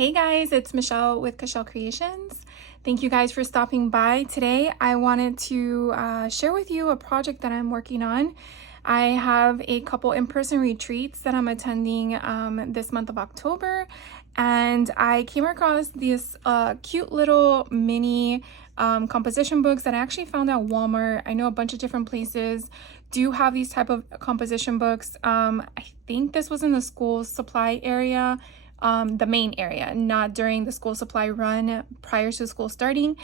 Hey guys, it's Michelle with Cashel Creations. Thank you guys for stopping by. Today I wanted to share with you a project that I'm working on. I have a couple in-person retreats that I'm attending this month of October, and I came across this cute little mini composition books that I actually found at Walmart. I know a bunch of different places do have these type of composition books. I think this was in the school supply area. The main area, not during the school supply run prior to school starting.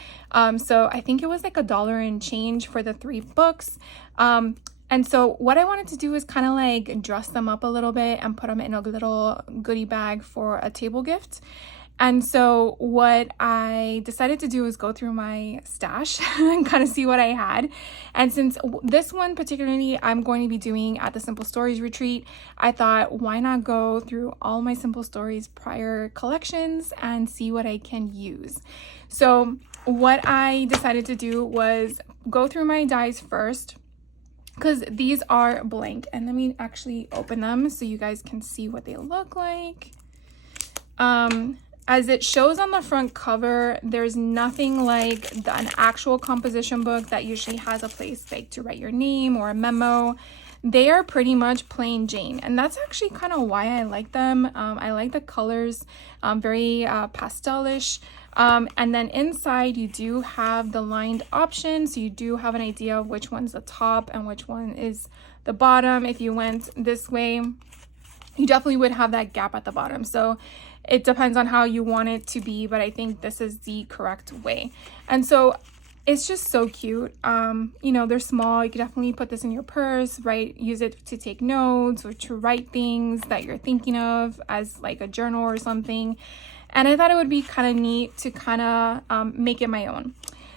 So I think it was like $1 and change for the 3 books. And so what I wanted to do is kind of like dress them up a little bit and put them in a little goodie bag for a table gift. And so what I decided to do is go through my stash and kind of see what I had. And since this one particularly I'm going to be doing at the Simple Stories retreat, I thought, why not go through all my Simple Stories prior collections and see what I can use. So what I decided to do was go through my dies first, because these are blank. And let me actually open them so you guys can see what they look like. As it shows on the front cover, there's nothing like an actual composition book that usually has a place like to write your name or a memo. They are pretty much plain Jane, and that's actually kind of why I like them. I like the colors, very pastelish. And then inside you do have the lined options, so you do have an idea of which one's the top and which one is the bottom. If you went this way, you definitely would have that gap at the bottom. So it depends on how you want it to be, but I think this is the correct way. And so it's just so cute. You know, they're small. You could definitely put this in your purse, right? Use it to take notes or to write things that you're thinking of as like a journal or something. And I thought it would be kind of neat to kind of make it my own.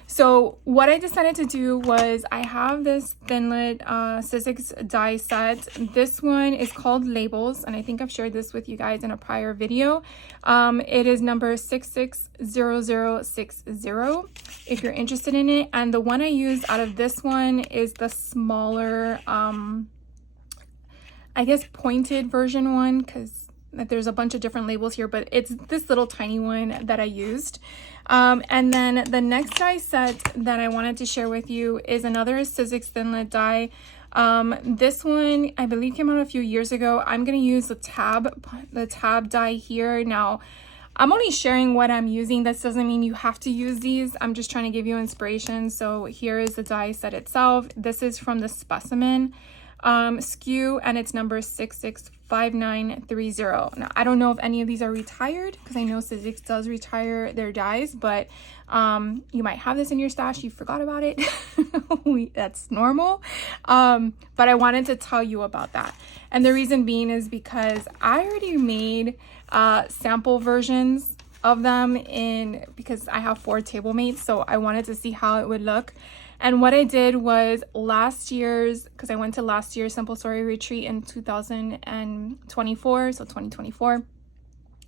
So what I decided to do was I have this Thinlit Sizzix die set. This one is called Labels, and I think I've shared this with you guys in a prior video. It is number 660060 if you're interested in it. And the one I used out of this one is the smaller, I guess pointed version one, because there's a bunch of different labels here, but it's this little tiny one that I used. And then the next die set that I wanted to share with you is another Sizzix Thinlit die. This one I believe came out a few years ago. I'm going to use the tab die here. Now I'm only sharing what I'm using. This doesn't mean you have to use these. I'm just trying to give you inspiration. So here is the die set itself. This is from the Specimen SKU, and it's number 665930. Now I don't know if any of these are retired, because I know Sizzix does retire their dies, but you might have this in your stash, you forgot about it. That's normal. But I wanted to tell you about that, and the reason being is because I already made sample versions of them because I have 4 table mates, so I wanted to see how it would look. And what I did was because I went to last year's Simple Story retreat in 2024, so 2024,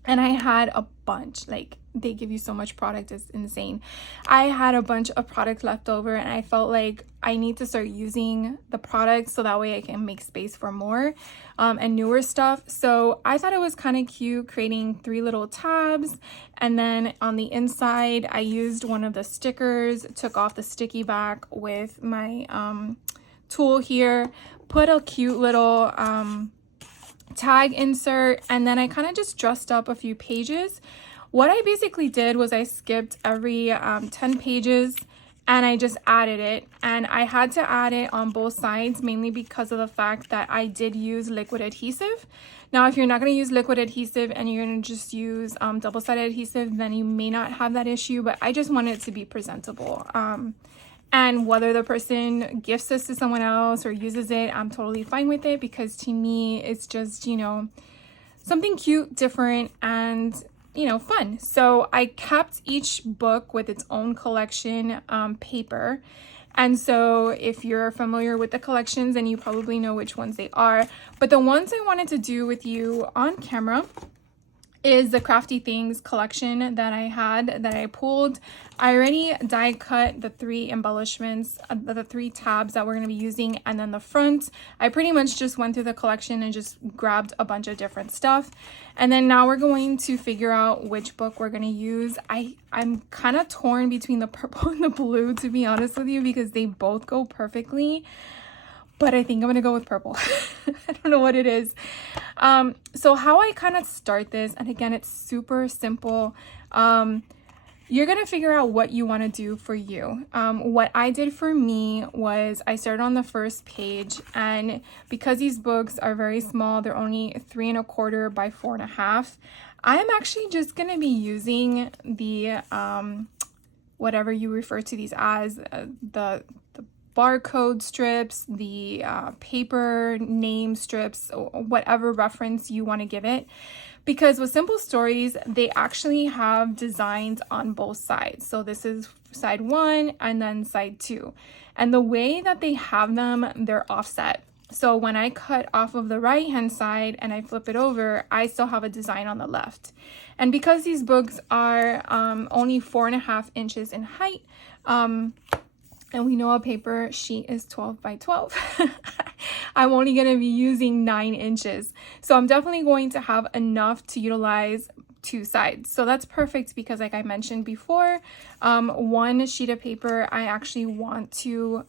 and I had a bunch, like they give you so much product, it's insane. I had a bunch of product left over, and I felt like I need to start using the products so that way I can make space for more and newer stuff. So I thought it was kind of cute creating 3 little tabs, and then on the inside I used one of the stickers, took off the sticky back with my tool here, put a cute little tag insert, and then I kind of just dressed up a few pages. What I basically did was I skipped every 10 pages and I just added it, and I had to add it on both sides mainly because of the fact that I did use liquid adhesive. Now if you're not going to use liquid adhesive and you're going to just use double-sided adhesive, then you may not have that issue, but I just wanted it to be presentable. And whether the person gifts this to someone else or uses it, I'm totally fine with it, because to me it's just, you know, something cute, different, and you know, fun. So I kept each book with its own collection paper. And so if you're familiar with the collections, then you probably know which ones they are. But the ones I wanted to do with you on camera is the Crafty Things collection that I had, that I pulled. I already die cut the 3 embellishments, the 3 tabs that we're going to be using, and then the front. I pretty much just went through the collection and just grabbed a bunch of different stuff. And then now we're going to figure out which book we're going to use. I'm kind of torn between the purple and the blue, to be honest with you, because they both go perfectly. But I think I'm gonna go with purple. I don't know what it is. So how I kind of start this, and again, it's super simple. You're gonna figure out what you want to do for you. What I did for me was I started on the first page, and because these books are very small, they're only 3 1/4 by 4 1/2. I'm actually just gonna be using the whatever you refer to these as, the barcode strips, the paper name strips, or whatever reference you want to give it. Because with Simple Stories, they actually have designs on both sides. So this is side 1 and then side 2. And the way that they have them, they're offset. So when I cut off of the right hand side and I flip it over, I still have a design on the left. And because these books are only 4 1/2 inches in height, and we know a paper sheet is 12 by 12. I'm only going to be using 9 inches. So I'm definitely going to have enough to utilize 2 sides. So that's perfect because, like I mentioned before, 1 sheet of paper, I actually want to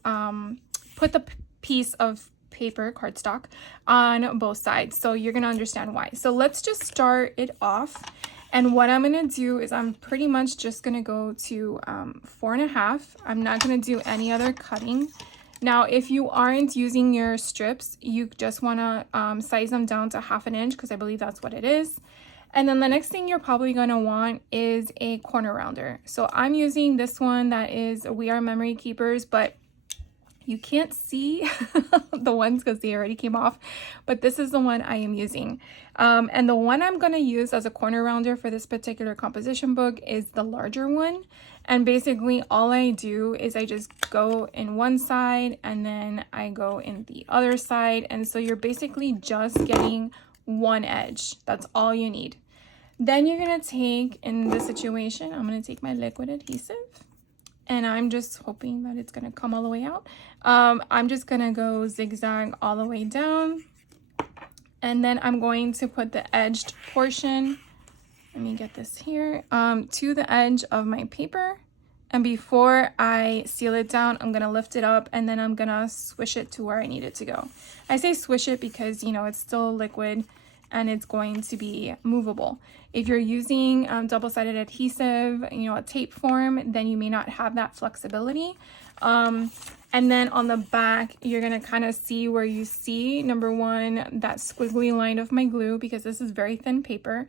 put the piece of paper, cardstock, on both sides. So you're going to understand why. So let's just start it off. And what I'm going to do is I'm pretty much just going to go to 4 1/2. I'm not going to do any other cutting. Now, if you aren't using your strips, you just want to size them down to 1/2 inch, because I believe that's what it is. And then the next thing you're probably going to want is a corner rounder. So I'm using this one that is We Are Memory Keepers, but you can't see the ones because they already came off, but this is the one I am using. And the one I'm going to use as a corner rounder for this particular composition book is the larger one. And basically all I do is I just go in one side and then I go in the other side. And so you're basically just getting one edge. That's all you need. Then you're going to take, in this situation, I'm going to take my liquid adhesive. And I'm just hoping that it's going to come all the way out. I'm just going to go zigzag all the way down. And then I'm going to put the edged portion, let me get this here, to the edge of my paper. And before I seal it down, I'm going to lift it up and then I'm going to swish it to where I need it to go. I say swish it because, you know, it's still liquid and it's going to be movable. If you're using double-sided adhesive, you know, a tape form, then you may not have that flexibility. And then on the back, you're gonna kind of see where you see, number 1, that squiggly line of my glue, because this is very thin paper.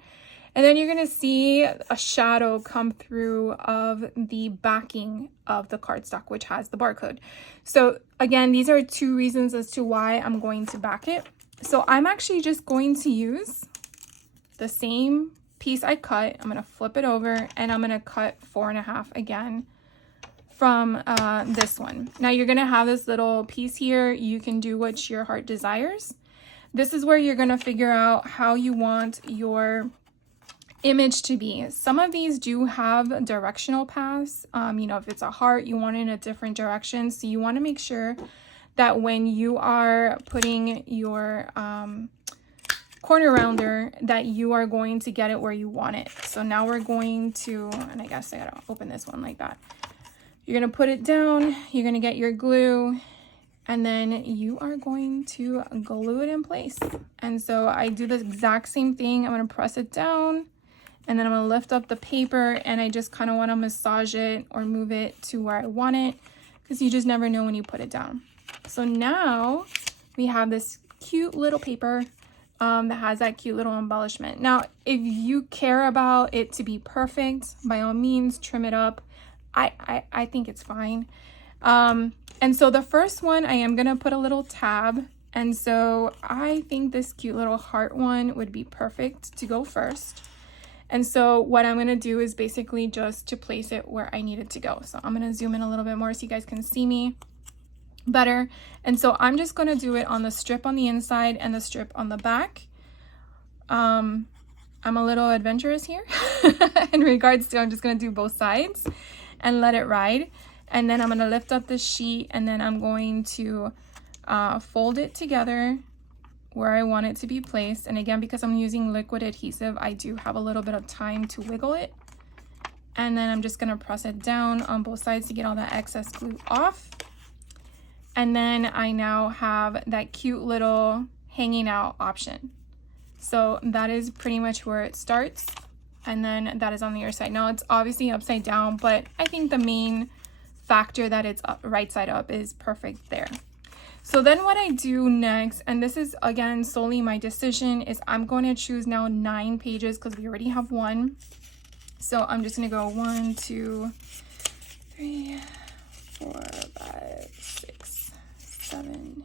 And then you're gonna see a shadow come through of the backing of the cardstock, which has the barcode. So again, these are 2 reasons as to why I'm going to back it. So I'm actually just going to use the same piece I cut. I'm going to flip it over and I'm going to cut 4 1/2 again from this one. Now you're going to have this little piece here. You can do what your heart desires. This is where you're going to figure out how you want your image to be. Some of these do have directional paths. You know, if it's a heart, you want it in a different direction. So you want to make sure that when you are putting your corner rounder, that you are going to get it where you want it. So now we're going to, and I guess I gotta open this one like that. You're gonna put it down, you're gonna get your glue, and then you are going to glue it in place. And so I do the exact same thing. I'm gonna press it down, and then I'm gonna lift up the paper, and I just kind of want to massage it or move it to where I want it, because you just never know when you put it down. So now we have this cute little paper that has that cute little embellishment. Now, if you care about it to be perfect, by all means, trim it up. I think it's fine. And so the first one, I am going to put a little tab. And so I think this cute little heart one would be perfect to go first. And so what I'm going to do is basically just to place it where I need it to go. So I'm going to zoom in a little bit more so you guys can see me better. And so I'm just going to do it on the strip on the inside and the strip on the back. I'm a little adventurous here in regards to I'm just going to do both sides and let it ride. And then I'm going to lift up the sheet and then I'm going to fold it together where I want it to be placed. And again, because I'm using liquid adhesive, I do have a little bit of time to wiggle it. And then I'm just going to press it down on both sides to get all that excess glue off. And then I now have that cute little hanging out option. So that is pretty much where it starts. And then that is on the other side. Now it's obviously upside down, but I think the main factor that it's right side up is perfect there. So then what I do next, and this is again solely my decision, is I'm going to choose now 9 pages because we already have 1. So I'm just going to go 1, 2, 3, 4, 5, 6, 7,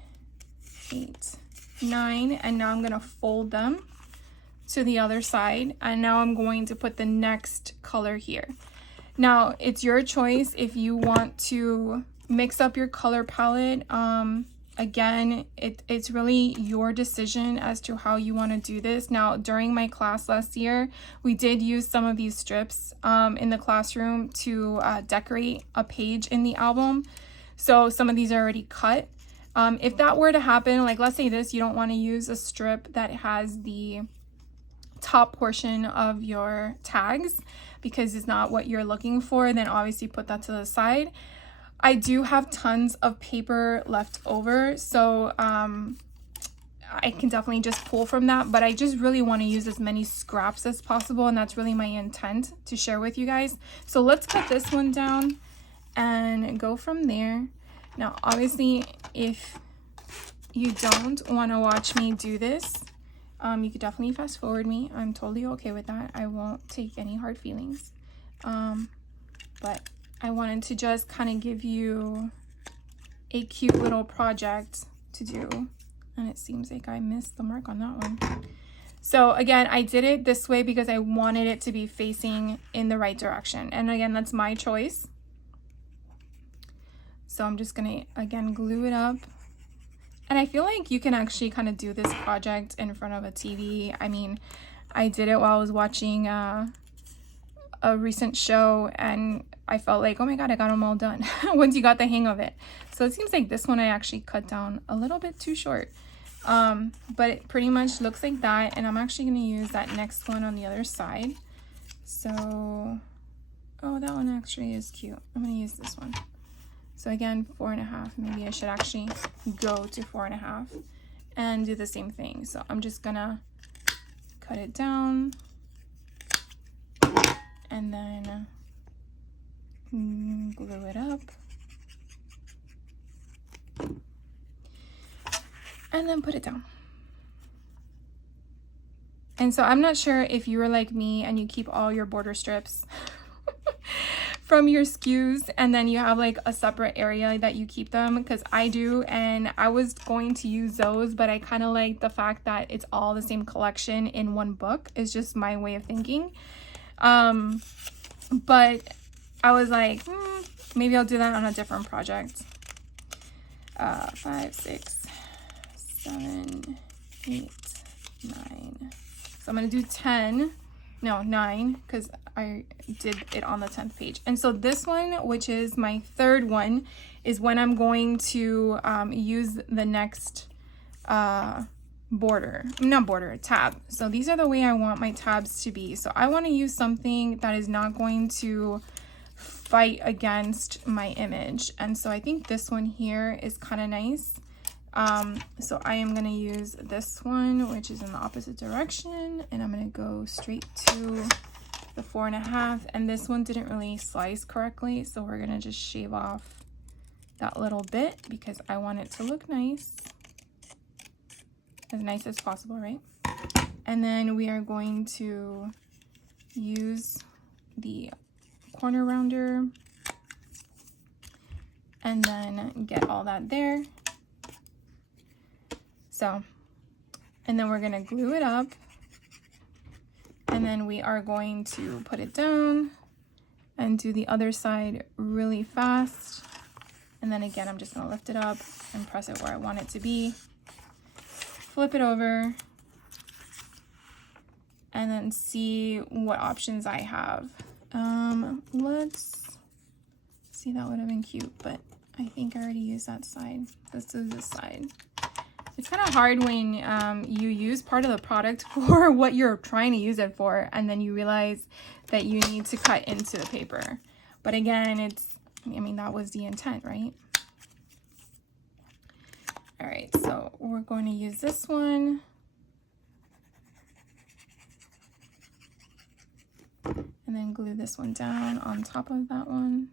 8, 9, and now I'm going to fold them to the other side, and now I'm going to put the next color here. Now it's your choice if you want to mix up your color palette. Again, it's really your decision as to how you want to do this. Now during my class last year, we did use some of these strips in the classroom to decorate a page in the album. So some of these are already cut. If that were to happen, like let's say this, you don't want to use a strip that has the top portion of your tags because it's not what you're looking for, then obviously put that to the side. I do have tons of paper left over, so I can definitely just pull from that, but I just really want to use as many scraps as possible, and that's really my intent to share with you guys. So let's cut this one down and go from there. Now obviously if you don't want to watch me do this, you could definitely fast forward me. I'm totally okay with that. I won't take any hard feelings. But I wanted to just kind of give you a cute little project to do. And it seems like I missed the mark on that one. So again, I did it this way because I wanted it to be facing in the right direction. And again, that's my choice. So I'm just gonna, again, glue it up. And I feel like you can actually kind of do this project in front of a TV. I mean, I did it while I was watching a recent show, and I felt like, oh my God, I got them all done once you got the hang of it. So it seems like this one I actually cut down a little bit too short. But it pretty much looks like that. And I'm actually going to use that next one on the other side. So, oh, that one actually is cute. I'm going to use this one. So again, 4.5, maybe I should actually go to 4.5 and do the same thing. So I'm just gonna cut it down and then glue it up. And then put it down. And so I'm not sure if you were like me and you keep all your border strips from your SKUs and then you have like a separate area that you keep them, because I do, and I was going to use those, but I kind of like the fact that it's all the same collection in one book. It's just my way of thinking. But I was like, maybe I'll do that on a different project. 5, 6, 7, 8, 9. So I'm gonna do 10. No, 9, because I did it on the 10th page. And so this one, which is my third one, is when I'm going to use the next tab. So these are the way I want my tabs to be. So I want to use something that is not going to fight against my image. And so I think this one here is kind of nice. So I am going to use this one, which is in the opposite direction, and I'm going to go straight to the 4.5, and this one didn't really slice correctly, so we're going to just shave off that little bit because I want it to look nice as possible, right? And then we are going to use the corner rounder and then get all that there. So, and then we're gonna glue it up, and then we are going to put it down and do the other side really fast. And then again, I'm just gonna lift it up and press it where I want it to be. Flip it over and then see what options I have. Let's see, that would have been cute, but I think I already used that side. Let's do this side. It's kind of hard when you use part of the product for what you're trying to use it for, and then you realize that you need to cut into the paper. But again, I mean, that was the intent, right? All right, so we're going to use this one. And then glue this one down on top of that one.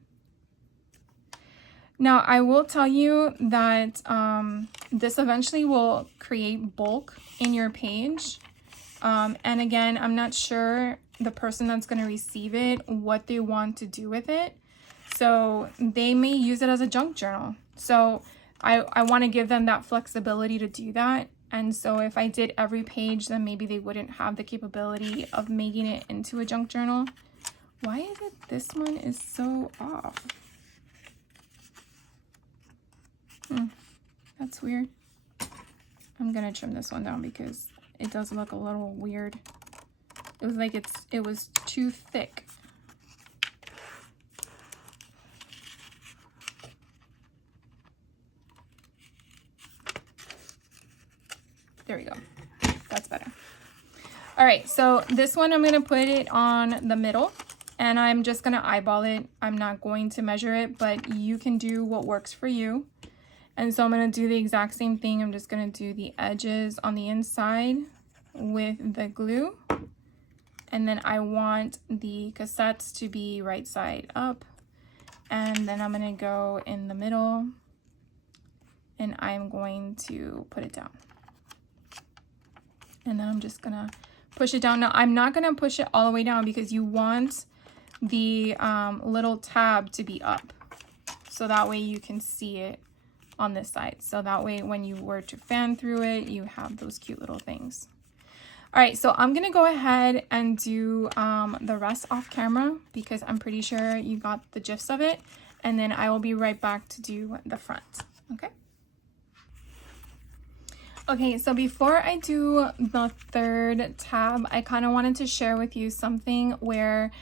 Now, I will tell you that this eventually will create bulk in your page. And again, I'm not sure the person that's going to receive it, what they want to do with it. So they may use it as a junk journal. So I want to give them that flexibility to do that. And so if I did every page, then maybe they wouldn't have the capability of making it into a junk journal. Why is it this one is so off? That's weird. I'm gonna trim this one down because it does look a little weird. It was like it was too thick. There we go. That's better. All right, so this one I'm gonna put it on the middle, and I'm just gonna eyeball it. I'm not going to measure it, but you can do what works for you. And so I'm going to do the exact same thing. I'm just going to do the edges on the inside with the glue. And then I want the cassettes to be right side up. And then I'm going to go in the middle and I'm going to put it down. And then I'm just going to push it down. Now, I'm not going to push it all the way down because you want the little tab to be up. So that way you can see it on this side. So that way when you were to fan through it, you have those cute little things. All right, so I'm gonna go ahead and do the rest off camera because I'm pretty sure you got the gist of it. And then I will be right back to do the front, okay? Okay, so before I do the third tab, I kind of wanted to share with you something where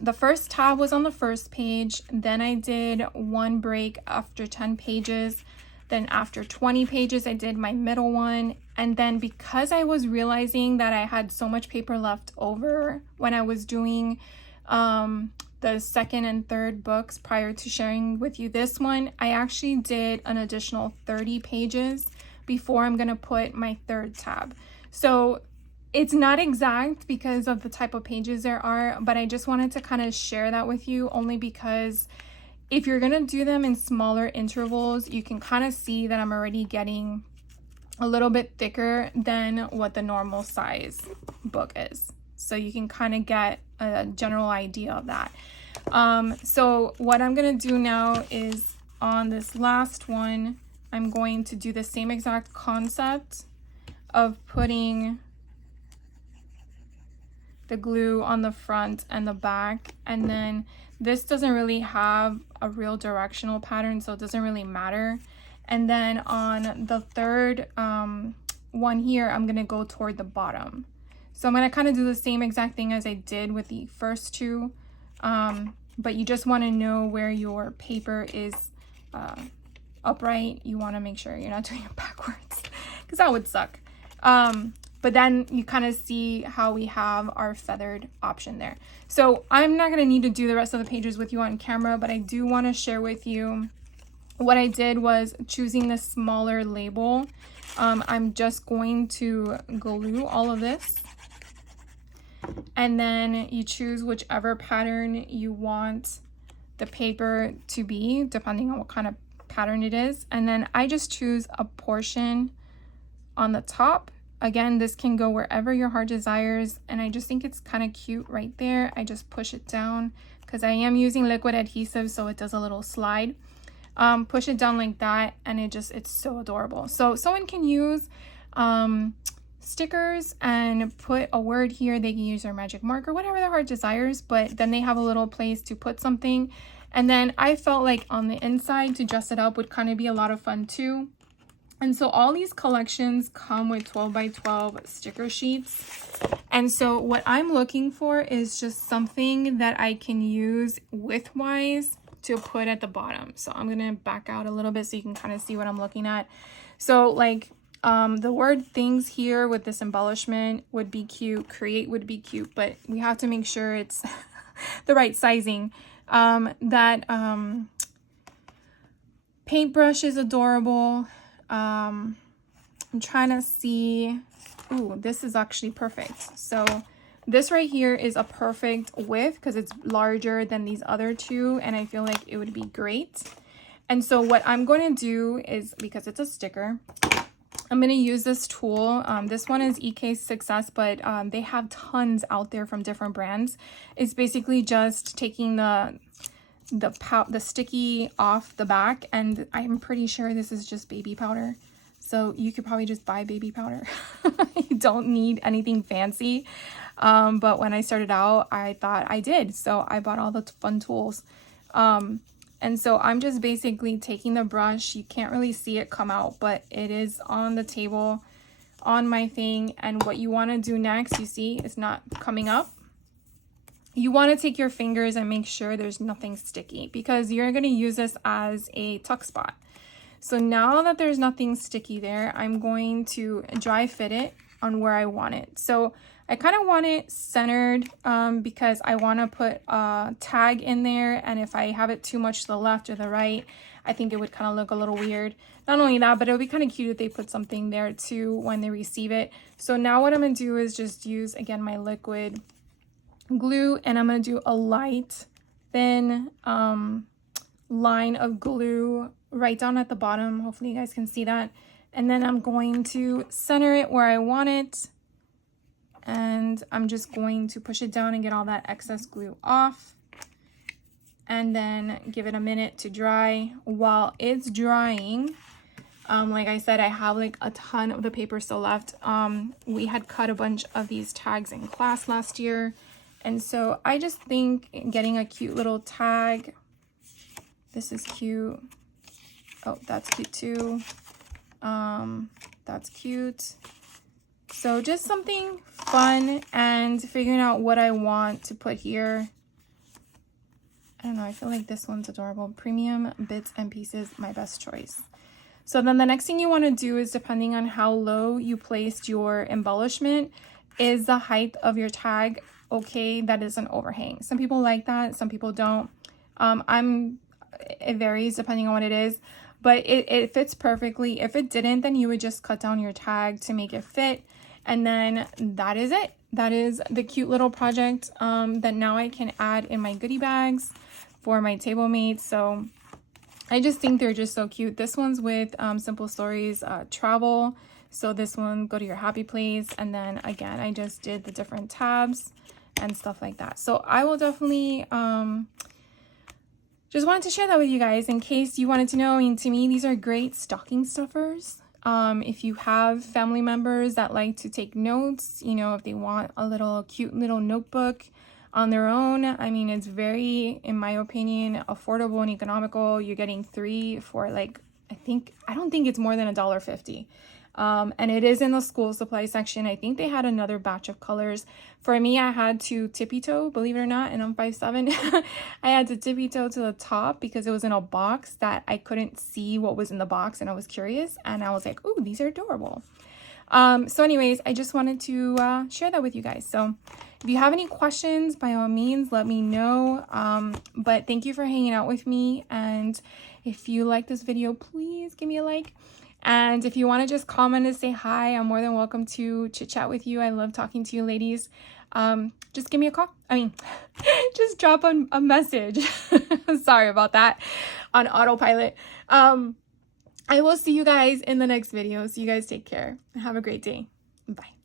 the first tab was on the first page, then I did one break after 10 pages, then after 20 pages I did my middle one, and then because I was realizing that I had so much paper left over when I was doing the second and third books prior to sharing with you this one, I actually did an additional 30 pages before I'm gonna put my third tab. So it's not exact because of the type of pages there are, but I just wanted to kind of share that with you only because if you're going to do them in smaller intervals, you can kind of see that I'm already getting a little bit thicker than what the normal size book is. So you can kind of get a general idea of that. So what I'm going to do now is on this last one, I'm going to do the same exact concept of putting the glue on the front and the back, and then this doesn't really have a real directional pattern, so it doesn't really matter. And then on the third one here, I'm gonna go toward the bottom. So I'm gonna kind of do the same exact thing as I did with the first two, but you just want to know where your paper is upright. You want to make sure you're not doing it backwards because that would suck. But then you kind of see how we have our feathered option there. So I'm not going to need to do the rest of the pages with you on camera, but I do want to share with you what I did was choosing the smaller label. I'm just going to glue all of this. And then you choose whichever pattern you want the paper to be, depending on what kind of pattern it is. And then I just choose a portion on the top. Again, this can go wherever your heart desires, and I just think it's kind of cute right there. I just push it down because I am using liquid adhesive, so it does a little slide. Push it down like that, and it's so adorable. So someone can use stickers and put a word here. They can use their magic marker, whatever their heart desires, but then they have a little place to put something. And then I felt like on the inside to dress it up would kind of be a lot of fun too. And so all these collections come with 12 by 12 sticker sheets. And so what I'm looking for is just something that I can use widthwise to put at the bottom. So I'm going to back out a little bit so you can kind of see what I'm looking at. So like the word things here with this embellishment would be cute. Create would be cute, but we have to make sure it's the right sizing. Paintbrush is adorable. I'm trying to see. Ooh, this is actually perfect. So this right here is a perfect width because it's larger than these other two, and I feel like it would be great. And so what I'm going to do is, because it's a sticker, I'm going to use this tool. This one is EK Success, but they have tons out there from different brands. It's basically just taking the sticky off the back, and I'm pretty sure this is just baby powder. So you could probably just buy baby powder. You don't need anything fancy. But when I started out, I thought I did. So I bought all the fun tools. And so I'm just basically taking the brush. You can't really see it come out, but it is on the table on my thing. And what you want to do next, you see, it's not coming up. You want to take your fingers and make sure there's nothing sticky because you're going to use this as a tuck spot. So now that there's nothing sticky there, I'm going to dry fit it on where I want it. So I kind of want it centered because I want to put a tag in there. And if I have it too much to the left or the right, I think it would kind of look a little weird. Not only that, but it would be kind of cute if they put something there too when they receive it. So now what I'm going to do is just use, again, my liquid glue, and I'm going to do a light, thin line of glue right down at the bottom. Hopefully you guys can see that. And then I'm going to center it where I want it. And I'm just going to push it down and get all that excess glue off. And then give it a minute to dry. While it's drying, like I said, I have like a ton of the paper still left. We had cut a bunch of these tags in class last year. And so I just think getting a cute little tag. This is cute. Oh, that's cute too. That's cute. So just something fun and figuring out what I want to put here. I don't know, I feel like this one's adorable. Premium Bits and Pieces, my best choice. So then the next thing you want to do is, depending on how low you placed your embellishment, is the height of your tag okay that is an overhang. Some people like that, some people don't. It varies depending on what it is, but it fits perfectly. If it didn't, then you would just cut down your tag to make it fit. And then that is it. That is the cute little project that now I can add in my goodie bags for my table mates. So I just think they're just so cute. This one's with Simple Stories Travel. So this one, go to your happy place. And then again, I just did the different tabs and stuff like that. So I will definitely just wanted to share that with you guys in case you wanted to know. I mean, to me, these are great stocking stuffers. If you have family members that like to take notes, you know, if they want a little cute little notebook on their own, I mean, it's very, in my opinion, affordable and economical. You're getting 3 for like, I don't think it's more than $1.50. And it is in the school supply section. I think they had another batch of colors. For me, I had to tippy toe, believe it or not, and I'm 5'7". I had to tippy toe to the top because it was in a box that I couldn't see what was in the box, and I was curious, and I was like, ooh, these are adorable. So anyways, I just wanted to share that with you guys. So if you have any questions, by all means, let me know. But thank you for hanging out with me. And if you like this video, please give me a like. And if you want to just comment and say hi, I'm more than welcome to chit chat with you. I love talking to you ladies. Just give me a call. I mean, just drop a message. Sorry about that, on autopilot. I will see you guys in the next video. So you guys take care and have a great day. Bye.